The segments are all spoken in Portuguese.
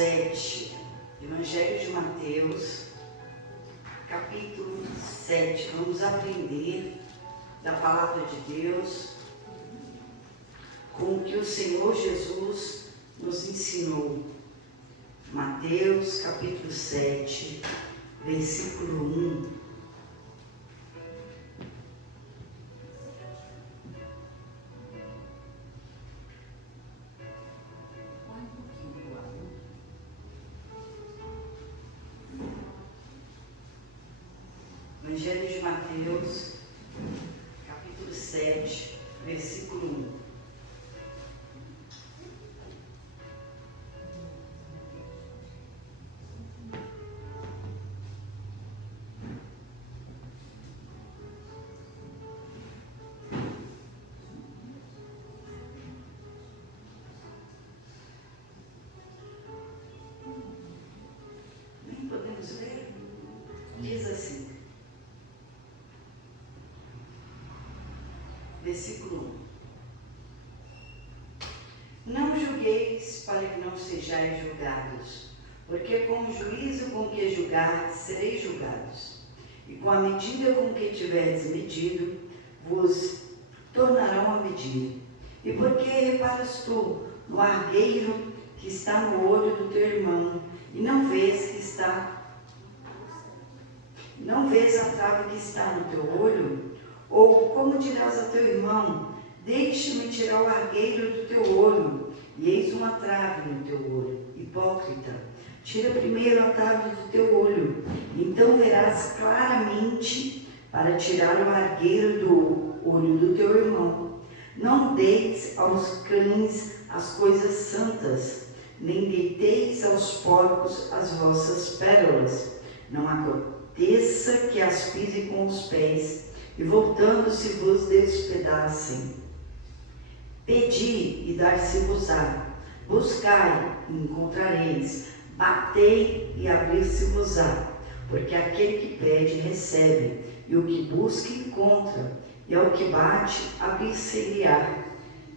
7, Evangelho de Mateus, capítulo 7. Vamos aprender da palavra de Deus com o que o Senhor Jesus nos ensinou. Mateus, capítulo 7, versículo 1. Evangelho de Mateus, capítulo 7, versículo 1. Nem podemos ler? Diz assim. Versículo 1. Não julgueis para que não sejais julgados, porque com o juízo com que julgardes, sereis julgados, e com a medida com que tiverdes medido, vos tornarão a medir. E por que reparas tu no argueiro que está no olho do teu irmão, e não vês a trave que está no teu olho? Ou como dirás a teu irmão, deixa-me tirar o argueiro do teu olho, e eis uma trave no teu olho? Hipócrita, tira primeiro a trave do teu olho, então verás claramente para tirar o argueiro do olho do teu irmão. Não deis aos cães as coisas santas, nem deiteis aos porcos as vossas pérolas. Não aconteça que as pise com os pés, e voltando-se vos despedacem. Pedi e dar-se-vos-á, buscai e encontrareis, batei e abrir-se-vos-á, porque aquele que pede recebe, e o que busca encontra, e ao que bate abrir-se-lhe-á.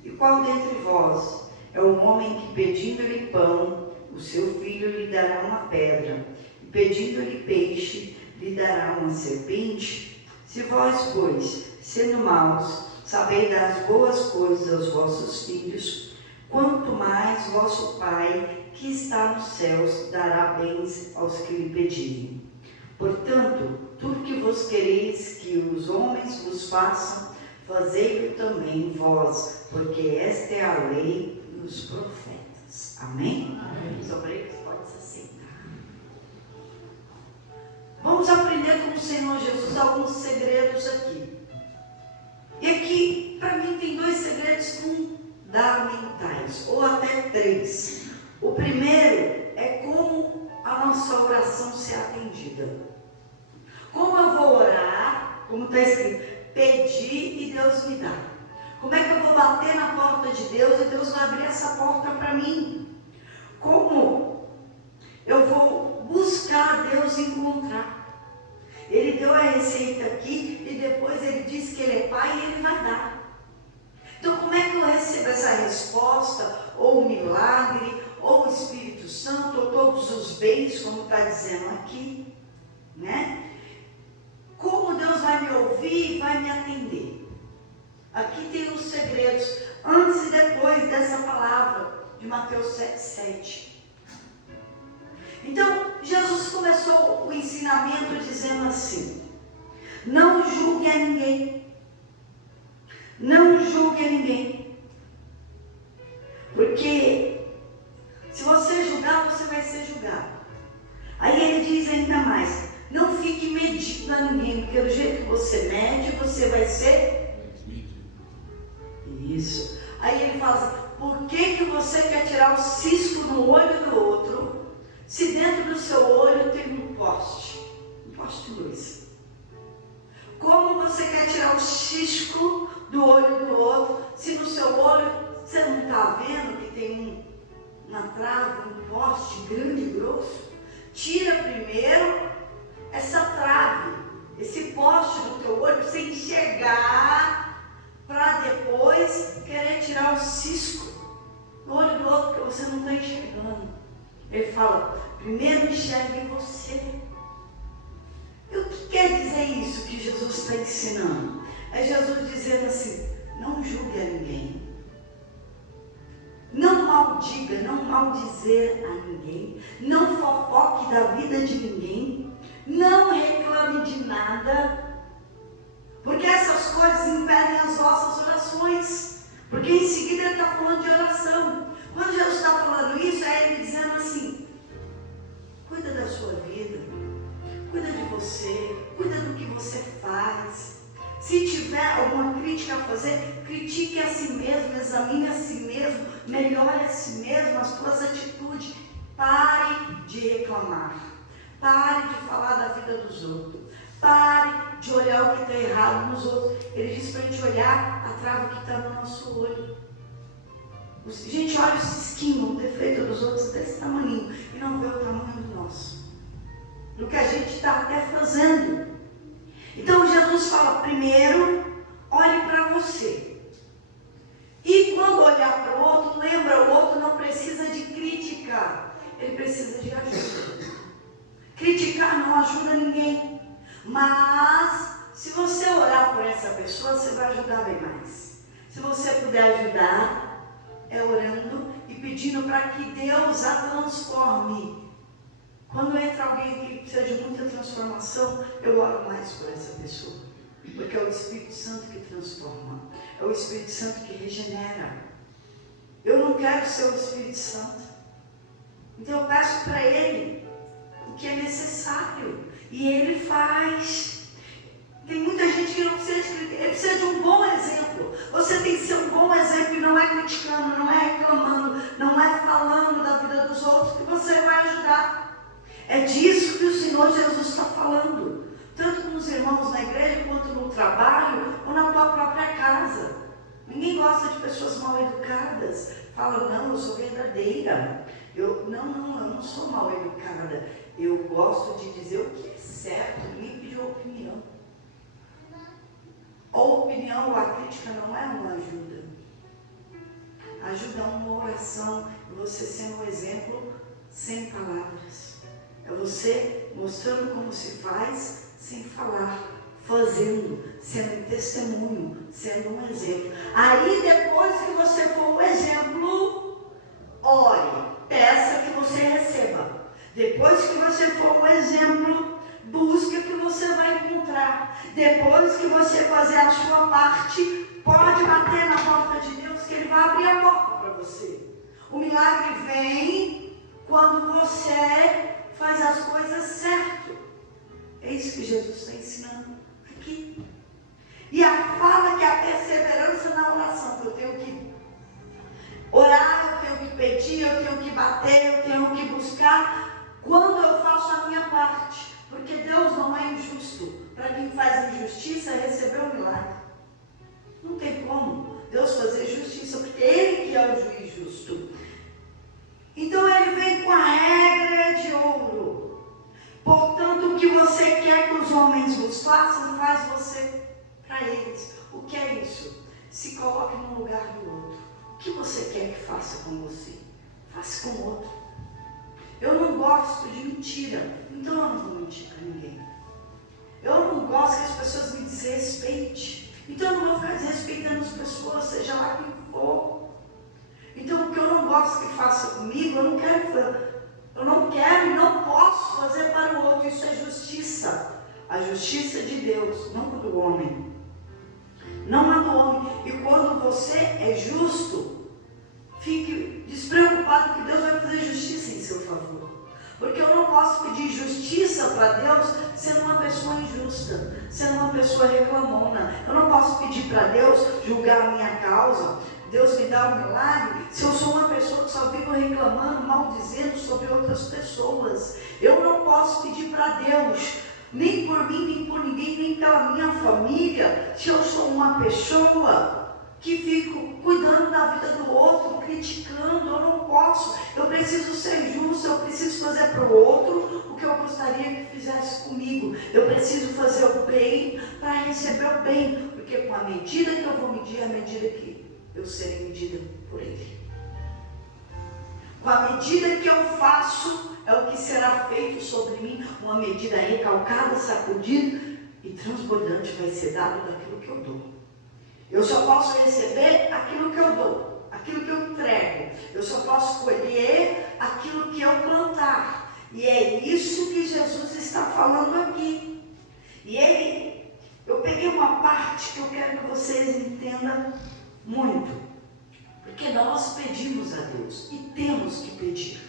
E qual dentre vós é o homem que, pedindo-lhe pão, o seu filho lhe dará uma pedra, e pedindo-lhe peixe, lhe dará uma serpente? Se vós, pois, sendo maus, sabeis dar as boas coisas aos vossos filhos, quanto mais vosso Pai, que está nos céus, dará bens aos que lhe pedirem. Portanto, tudo que vos quereis que os homens vos façam, fazei-o também vós, porque esta é a lei dos profetas. Amém? Amém. Sobre isso, pode se assentar. Vamos aprender com o Senhor Jesus alguns segredos aqui. E aqui, para mim, tem dois segredos fundamentais, ou até três. O primeiro é como a nossa oração ser atendida. Como eu vou orar, como está escrito, pedir e Deus me dá. Como é que eu vou bater na porta de Deus e Deus vai abrir essa porta para mim? Como eu vou buscar a Deus e encontrar? Ele deu a receita aqui e depois ele disse que ele é pai e ele vai dar. Então como é que eu recebo essa resposta, ou o milagre, ou o Espírito Santo, ou todos os bens, como está dizendo aqui, né? Como Deus vai me ouvir e vai me atender? Aqui tem os segredos, antes e depois dessa palavra de Mateus 7,7. Então, Jesus começou o ensinamento dizendo assim: não julgue a ninguém. Não julgue a ninguém. Porque se você julgar, você vai ser julgado. Aí ele diz ainda mais: não fique medindo a ninguém, porque do jeito que você mede, você vai ser isso. Aí ele fala assim: por que você quer tirar o cisco no olho do outro, se dentro do seu olho tem um poste de luz? Como você quer tirar o cisco do olho do outro, se no seu olho você não está vendo que tem uma trave, um poste grande e grosso? Tira primeiro essa trave, esse poste do teu olho, para você enxergar, para depois querer tirar o cisco do olho do outro, porque você não está enxergando. Ele fala, primeiro enxergue você. E o que quer dizer isso que Jesus está ensinando? É Jesus dizendo assim, não julgue a ninguém. Não maldiga, não maldizer a ninguém. Não fofoque da vida de ninguém. Não reclame de nada. Porque essas coisas impedem as vossas orações. Porque em seguida ele está falando de oração. Quando Jesus está falando isso, é ele dizendo assim, cuida da sua vida, cuida de você, cuida do que você faz. Se tiver alguma crítica a fazer, critique a si mesmo, examine a si mesmo, melhore a si mesmo, as suas atitudes. Pare de reclamar, pare de falar da vida dos outros, pare de olhar o que está errado nos outros. Ele diz para a gente olhar a trava que está no nosso olho. Gente, olha o cisquinho, o defeito dos outros desse tamanho e não vê o tamanho do nosso, do que a gente está até fazendo. Então Jesus fala, primeiro, olhe para você. E quando olhar para o outro, lembra, o outro não precisa de criticar, ele precisa de ajuda. Criticar não ajuda ninguém, mas se você orar por essa pessoa, você vai ajudar bem mais. Se você puder ajudar, é orando e pedindo para que Deus a transforme. Quando entra alguém que precisa de muita transformação, eu oro mais por essa pessoa. Porque é o Espírito Santo que transforma. É o Espírito Santo que regenera. Eu não quero ser o Espírito Santo. Então eu peço para Ele o que é necessário. E Ele faz. Tem muita gente que não precisa de criticar. Ele precisa de um bom exemplo. Você tem que ser um bom exemplo e não é criticando, não é reclamando, não é falando da vida dos outros que você vai ajudar. É disso que o Senhor Jesus está falando. Tanto com os irmãos na igreja, quanto no trabalho, ou na tua própria casa. Ninguém gosta de pessoas mal educadas. Fala, não, eu sou verdadeira. Eu não sou mal educada. Eu gosto de dizer o que é certo, ninguém pediu opinião. A opinião ou a crítica não é uma ajuda. A ajuda é uma oração, é você sendo um exemplo sem palavras. É você mostrando como se faz sem falar, fazendo, sendo um testemunho, sendo um exemplo. Aí depois que você for o exemplo, ore, peça que você receba. Depois que você for o exemplo, busca que você vai encontrar. Depois que você fazer a sua parte, pode bater na porta de Deus que Ele vai abrir a porta para você. O milagre vem quando você faz as coisas certo. É isso que Jesus está ensinando aqui. E a fala que é a perseverança na oração, que eu tenho que orar, eu tenho que pedir, eu tenho que bater, eu tenho que buscar, quando eu faço a minha parte. Porque Deus não é injusto. Para quem faz injustiça, receber um milagre. Não tem como Deus fazer justiça, porque Ele que é o juiz justo. Então Ele vem com a regra de ouro. Portanto, o que você quer que os homens vos façam, faz você para eles. O que é isso? Se coloque no lugar do outro. O que você quer que faça com você? Faça com o outro. Eu não gosto de mentira, então eu não vou mentir para ninguém. Eu não gosto que as pessoas me desrespeitem, então eu não vou ficar desrespeitando as pessoas, seja lá quem for. Então o que eu não gosto que faça comigo, eu não quero e não posso fazer para o outro. Isso é justiça. A justiça de Deus, não do homem. Não é do homem. E quando você é justo, fique despreocupado que Deus vai fazer justiça em seu favor. Porque eu não posso pedir justiça para Deus sendo uma pessoa injusta, sendo uma pessoa reclamona. Eu não posso pedir para Deus julgar a minha causa. Deus me dá um milagre se eu sou uma pessoa que só vivo reclamando, maldizendo sobre outras pessoas. Eu não posso pedir para Deus, nem por mim, nem por ninguém, nem pela minha família, se eu sou uma pessoa que fico cuidando da vida do outro, criticando. Eu não posso. Eu preciso ser justo, eu preciso fazer para o outro o que eu gostaria que fizesse comigo. Eu preciso fazer o bem para receber o bem, porque com a medida que eu vou medir, é a medida que eu serei medida por Ele. Com a medida que eu faço, é o que será feito sobre mim. Uma medida recalcada, sacudida e transbordante vai ser dado daquilo que eu dou. Eu só posso receber aquilo que eu dou, aquilo que eu entrego. Eu só posso colher aquilo que eu plantar. E é isso que Jesus está falando aqui. E eu peguei uma parte que eu quero que vocês entendam muito. Porque nós pedimos a Deus e temos que pedir.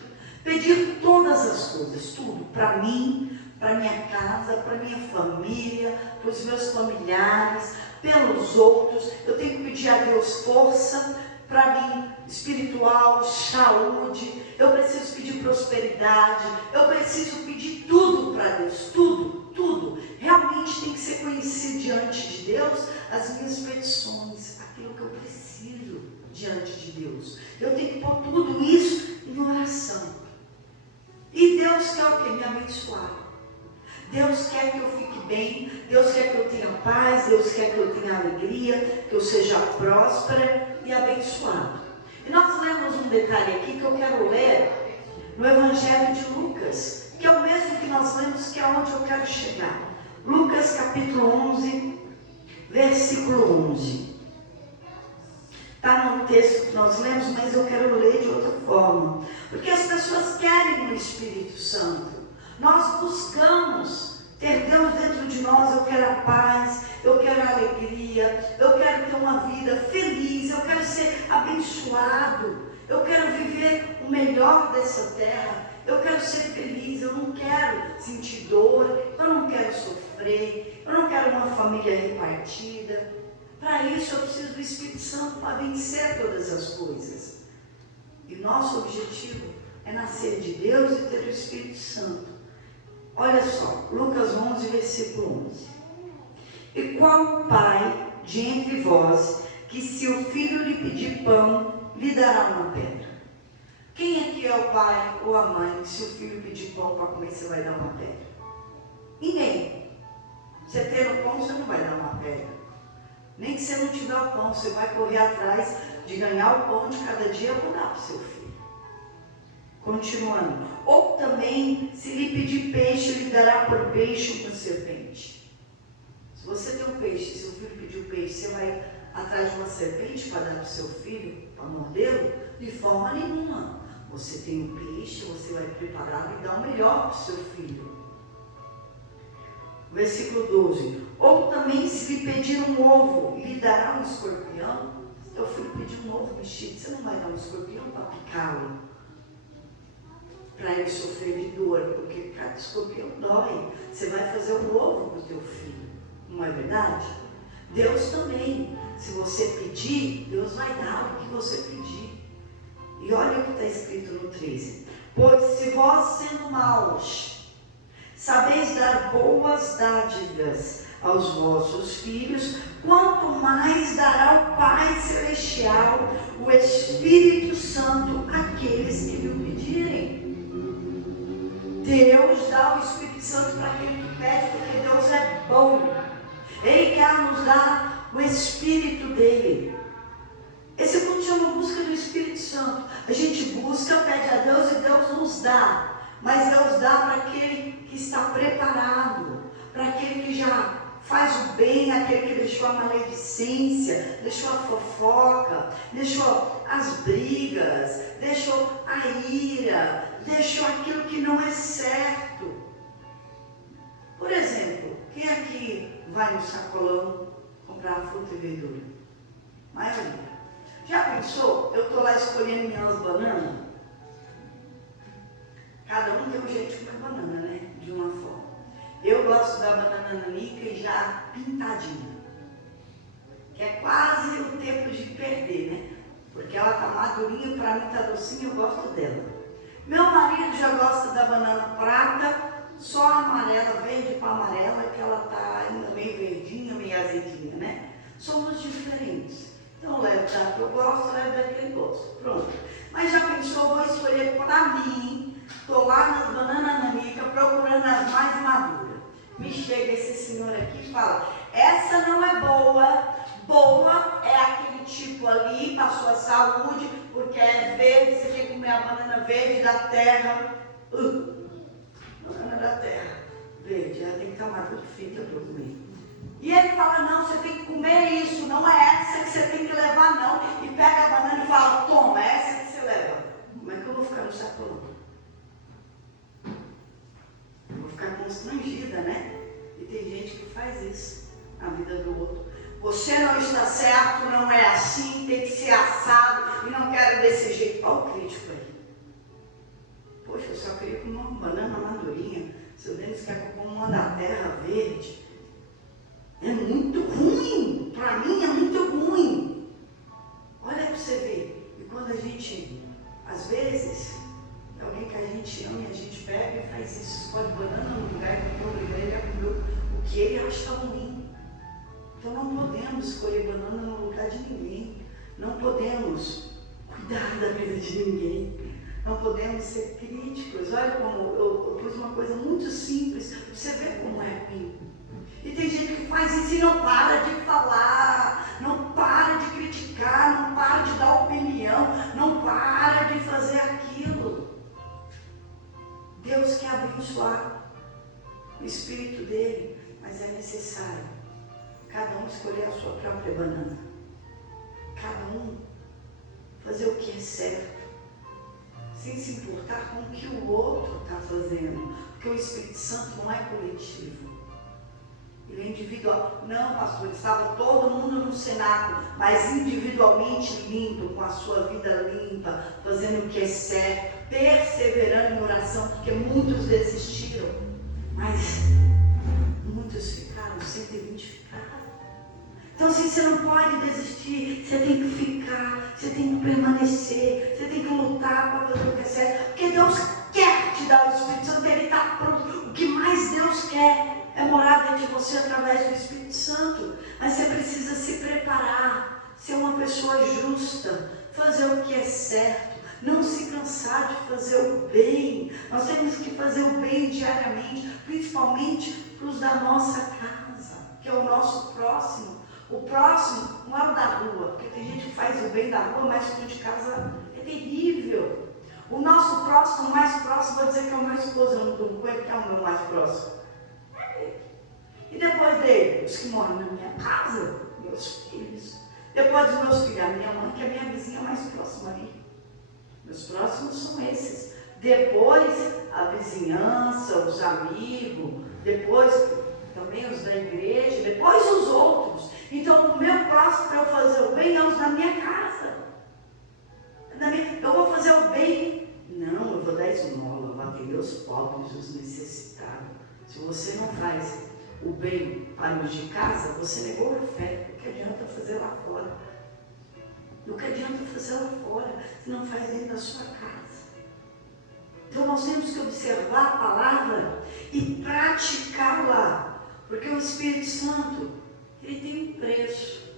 Pedir todas as coisas, tudo, para mim, para minha casa, para minha família, para os meus familiares, pelos outros. Eu tenho que pedir a Deus força para mim, espiritual, saúde. Eu preciso pedir prosperidade. Eu preciso pedir tudo para Deus, tudo, tudo. Realmente tem que ser conhecido diante de Deus as minhas petições, aquilo que eu preciso diante de Deus. Eu tenho que pôr tudo isso em oração. E Deus quer o quê? Me abençoar. Deus quer que eu fique bem, Deus quer que eu tenha paz, Deus quer que eu tenha alegria, que eu seja próspera e abençoada. E nós lemos um detalhe aqui que eu quero ler no Evangelho de Lucas, que é o mesmo que nós lemos, que é onde eu quero chegar. Lucas capítulo 11, versículo 11. Está no texto que nós lemos, mas eu quero ler de outra forma. Porque as pessoas querem o Espírito Santo. Nós buscamos ter Deus dentro de nós. Eu quero a paz, eu quero a alegria, eu quero ter uma vida feliz, eu quero ser abençoado, eu quero viver o melhor dessa terra, eu quero ser feliz, eu não quero sentir dor, eu não quero sofrer, eu não quero uma família repartida. Para isso eu preciso do Espírito Santo para vencer todas as coisas. E nosso objetivo é nascer de Deus e ter o Espírito Santo. Olha só, Lucas 11, versículo 11. E qual pai de entre vós, que se o filho lhe pedir pão, lhe dará uma pedra? Quem aqui é o pai ou a mãe, que se o filho pedir pão para comer, você vai dar uma pedra? Ninguém. Você tendo pão, você não vai dar uma pedra. Nem que você não tiver o pão, você vai correr atrás de ganhar o pão de cada dia para dar para o seu filho. Continuando. Ou também, se lhe pedir peixe, lhe dará por peixe uma serpente. Se você tem um peixe, se o filho pedir o peixe, você vai atrás de uma serpente para dar para o seu filho, para mordê-lo? De forma nenhuma. Você tem um peixe, você vai preparar e dar o melhor para o seu filho. Versículo 12. Ou também, se lhe pedir um ovo, lhe dará um escorpião? Se teu filho pedir um ovo mexido, você não vai dar um escorpião para picá-lo, para ele sofrer de dor, porque cada escorpião dói. Você vai fazer um ovo para o teu filho, não é verdade? Deus também, se você pedir, Deus vai dar o que você pedir. E olha o que está escrito no 13. Pois se vós, sendo maus, sabeis dar boas dádivas aos vossos filhos, quanto mais dará o Pai Celestial o Espírito Santo àqueles que lhe pedirem. Deus dá o Espírito Santo para aquele que pede, porque Deus é bom. Ele quer nos dar o Espírito dele. Esse culto chama busca do Espírito Santo. A gente busca, pede a Deus e Deus nos dá. Mas Deus dá para aquele que está preparado, para aquele que já faz o bem, aquele que deixou a maledicência, deixou a fofoca, deixou as brigas, deixou a ira, deixou aquilo que não é certo. Por exemplo, quem aqui vai no sacolão comprar fruta e verdura? Maioria. Já pensou? Eu estou lá escolhendo minhas bananas. Cada um tem um jeito de comer banana, né? De uma forma. Eu gosto da banana nanica já pintadinha. Que é quase o tempo de perder, né? Porque ela tá madurinha, para mim tá docinha, eu gosto dela. Meu marido já gosta da banana prata, só amarela, verde para amarela, que ela tá ainda meio verdinha, meio azedinha, né? Somos diferentes. Então, levo da que eu gosto, levo daquele gosto. Pronto. Mas já pensou, vou escolher para mim. Estou lá nas bananas nanica, procurando as mais maduras. Me chega esse senhor aqui e fala, essa não é boa. Boa é aquele tipo ali, para a sua saúde, porque é verde, você tem que comer comer a banana verde da terra. Banana da terra, verde, ela tem que estar madura e frita para eu comer. E ele fala, não, você tem que comer isso, não é essa que você tem que levar não. E pega a banana e fala, toma, é essa que você leva. Como é que eu vou ficar no sacolão? Eu vou ficar constrangida, né? E tem gente que faz isso na vida do outro. Você não está certo, não é assim, tem que ser assado, e não quero desse jeito. Olha o crítico aí. Poxa, eu só queria comer uma banana madurinha. Seu Denis quer que eu coma uma da terra verde. É muito ruim, para mim é muito ruim. Olha para você ver. E quando a gente, às vezes, alguém que a gente ama e a gente pega e faz isso, escolhe banana no lugar e não obriga ele a comer o que ele acha ruim. Então não podemos escolher banana no lugar de ninguém. Não podemos cuidar da vida de ninguém. Não podemos ser críticos. Olha como eu pus uma coisa muito simples, para você ver como é ruim. E tem gente que faz isso e não para de falar, não para de criticar, não para de dar opinião, não para de fazer aquilo. Deus quer abençoar o Espírito dele, mas é necessário cada um escolher a sua própria banana. Cada um fazer o que é certo, sem se importar com o que o outro está fazendo, porque o Espírito Santo não é coletivo. Ele é individual. Não, pastor, estava todo mundo no cenáculo, mas individualmente limpo, com a sua vida limpa, fazendo o que é certo, perseverando em oração, porque muitos desistiram, mas muitos ficaram, 120 ficaram. Então, assim, você não pode desistir, você tem que ficar, você tem que permanecer, você tem que lutar para fazer o que é certo, porque Deus quer te dar o Espírito Santo, Ele está pronto. O que mais Deus quer é morar dentro de você através do Espírito Santo, mas você precisa se preparar, ser uma pessoa justa, fazer o que é certo, não se cansar de fazer o bem. Nós temos que fazer o bem diariamente, principalmente para os da nossa casa, que é o nosso próximo. O próximo não é o da rua, porque tem gente que faz o bem da rua, mas o de casa é terrível. O nosso próximo, o mais próximo, vou dizer que é o meu esposo, eu não estou com ele, que é o meu mais próximo. E depois dele, os que moram na minha casa, meus filhos. Depois dos meus filhos, a minha mãe, que é a minha vizinha mais próxima ali. Meus próximos são esses. Depois, a vizinhança, os amigos. Depois, também os da igreja. Depois, os outros. Então, o meu próximo para eu fazer o bem é os da minha casa. Eu vou fazer o bem. Não, eu vou dar esmola, eu vou atender os pobres, os necessitados. Se você não faz o bem para os de casa, você negou a fé. O que adianta fazer lá fora? O que adianta fazer lá fora se não faz dentro da sua casa? Então nós temos que observar a palavra e praticá-la, porque o Espírito Santo, ele tem um preço,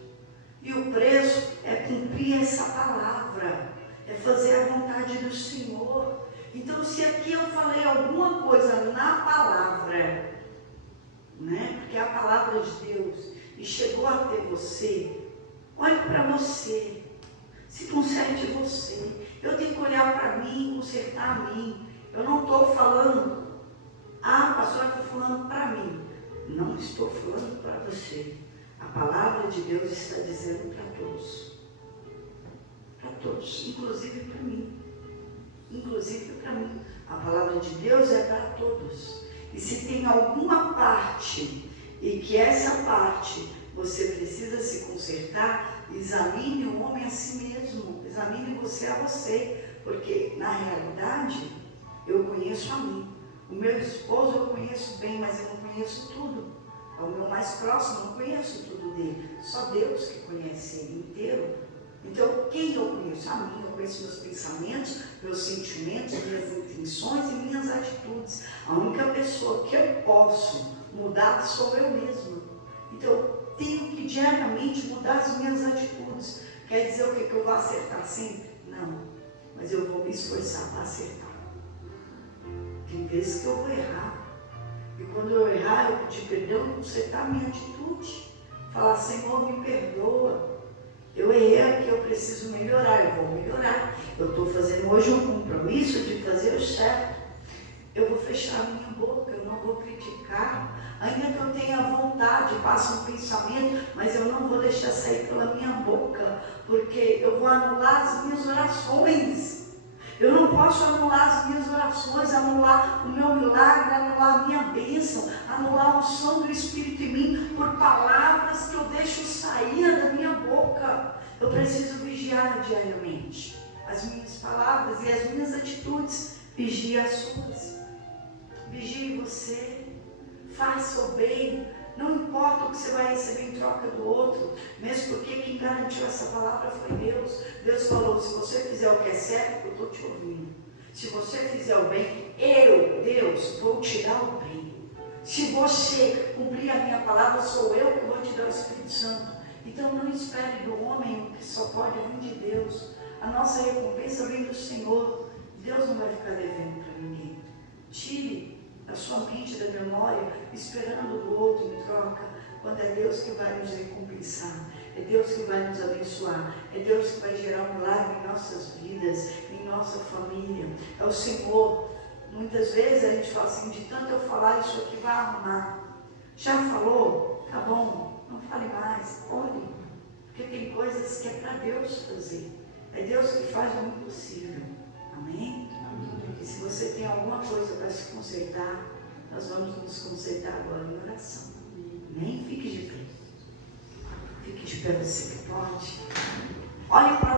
e o preço é cumprir essa palavra, é fazer a vontade do Senhor. Então, se aqui eu falei alguma coisa na palavra, né? Porque é a palavra de Deus e chegou até você, olhe para você, se conserte você. Eu tenho que olhar para mim, consertar a mim. Eu não estou falando, a pastora está falando para mim. Não estou falando para você. A palavra de Deus está dizendo para todos. Para todos, inclusive para mim. Inclusive para mim. A palavra de Deus é para todos. E se tem alguma parte, e que essa parte você precisa se consertar, examine o homem a si mesmo, examine você a você, porque na realidade eu conheço a mim. O meu esposo eu conheço bem, mas eu não conheço tudo. É o meu mais próximo, eu não conheço tudo dele. Só Deus que conhece ele inteiro. Então, quem eu conheço? A mim, eu conheço meus pensamentos, meus sentimentos, minhas intenções e minhas atitudes. A única pessoa que eu posso mudar sou eu mesma. Então, eu tenho que diariamente mudar as minhas atitudes. Quer dizer o que eu vou acertar sempre? Não, mas eu vou me esforçar para acertar. Tem vezes que eu vou errar. E quando eu errar, eu pedir perdão, consertar a minha atitude. Falar, Senhor, me perdoa. Eu errei aqui, eu preciso melhorar, eu vou melhorar. Eu estou fazendo hoje um compromisso de fazer o certo. Eu vou fechar a minha boca, eu não vou criticar. Ainda que eu tenha vontade, passa um pensamento, mas eu não vou deixar sair pela minha boca, porque eu vou anular as minhas orações. Eu não posso anular as minhas orações, anular o meu milagre, anular a minha bênção, anular a unção do Espírito em mim, por palavras que eu deixo sair da minha boca. Eu preciso vigiar diariamente as minhas palavras e as minhas atitudes. Vigie as suas. Vigie você. Faça o bem. Não importa o que você vai receber em troca do outro, mesmo porque quem garantiu essa palavra foi Deus. Deus falou, se você fizer o que é certo, eu estou te ouvindo. Se você fizer o bem, eu, Deus, vou te dar o bem. Se você cumprir a minha palavra, sou eu que vou te dar o Espírito Santo. Então não espere do homem o que só pode vir de Deus. A nossa recompensa vem do Senhor. Deus não vai ficar devendo para ninguém. Tire a sua mente da memória, esperando do outro em troca, quando é Deus que vai nos recompensar, é Deus que vai nos abençoar, é Deus que vai gerar um milagre em nossas vidas, em nossa família, é o Senhor. Muitas vezes a gente fala assim, de tanto eu falar, isso aqui vai arrumar. Já falou? Tá bom, não fale mais, ore, porque tem coisas que é para Deus fazer, é Deus que faz o impossível. Amém? E se você tem alguma coisa para se consertar, nós vamos nos consertar agora em oração. Nem fique de pé. Fique de pé você que pode. Olhe para